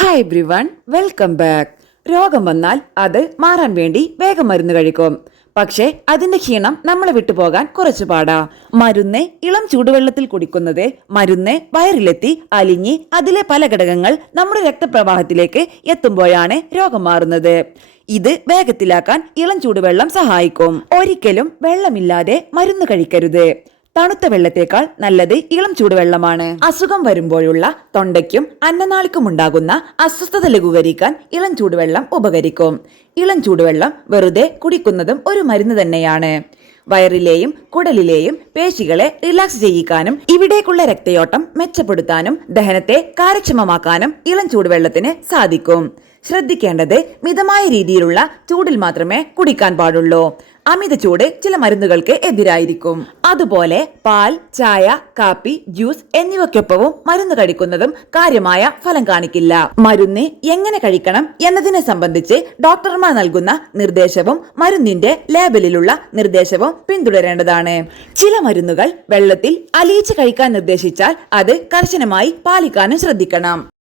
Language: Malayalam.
Hi everyone, welcome back. രോഗം വന്നാൽ അത് മാറാൻ വേണ്ടി വേഗം മരുന്ന് കഴിക്കും. പക്ഷേ അതിന്റെ ക്ഷീണം നമ്മളെ വിട്ടുപോകാൻ കുറച്ചു പാടാ. മരുന്ന് ഇളം ചൂടുവെള്ളത്തിൽ കുടിക്കുന്നത് മരുന്ന് വയറിലെത്തി അലിഞ്ഞ് അതിലെ പല ഘടകങ്ങൾ നമ്മുടെ രക്തപ്രവാഹത്തിലേക്ക് എത്തുമ്പോഴാണ് രോഗം മാറുന്നത്. ഇത് വേഗത്തിലാക്കാൻ ഇളം ചൂടുവെള്ളം സഹായിക്കും. ഒരിക്കലും വെള്ളമില്ലാതെ മരുന്ന് കഴിക്കരുത്. തണുത്ത വെള്ളത്തേക്കാൾ നല്ലത് ഇളം ചൂടുവെള്ളമാണ്. അസുഖം വരുമ്പോഴുള്ള തൊണ്ടയ്ക്കും അന്നനാളിക്കും ഉണ്ടാകുന്ന അസ്വസ്ഥത ലഘൂകരിക്കാൻ ഇളം ചൂടുവെള്ളം ഉപകരിക്കും. ഇളം ചൂടുവെള്ളം വെറുതെ കുടിക്കുന്നതും ഒരു മരുന്ന് തന്നെയാണ്. വയറിലെയും കുടലിലെയും പേശികളെ റിലാക്സ് ചെയ്യിക്കാനും ഇവിടേക്കുള്ള രക്തയോട്ടം മെച്ചപ്പെടുത്താനും ദഹനത്തെ കാര്യക്ഷമമാക്കാനും ഇളം ചൂടുവെള്ളത്തിന് സാധിക്കും. ശ്രദ്ധിക്കേണ്ടത് മിതമായ രീതിയിലുള്ള ചൂടിൽ മാത്രമേ കുടിക്കാൻ പാടുള്ളൂ. അമിത ചൂട് ചില മരുന്നുകൾക്ക് എതിരായിരിക്കും. അതുപോലെ പാൽ, ചായ, കാപ്പി, ജ്യൂസ് എന്നിവയ്ക്കൊപ്പവും മരുന്ന് കഴിക്കുന്നതും കാര്യമായ ഫലം കാണിക്കില്ല. മരുന്ന് എങ്ങനെ കഴിക്കണം എന്നതിനെ സംബന്ധിച്ച് ഡോക്ടർമാർ നൽകുന്ന നിർദ്ദേശവും മരുന്നിന്റെ ലേബലിലുള്ള നിർദ്ദേശവും പിന്തുടരേണ്ടതാണ്. ചില മരുന്നുകൾ വെള്ളത്തിൽ അലിയിച്ച് കഴിക്കാൻ നിർദ്ദേശിച്ചാൽ അത് കർശനമായി പാലിക്കാനും ശ്രദ്ധിക്കണം.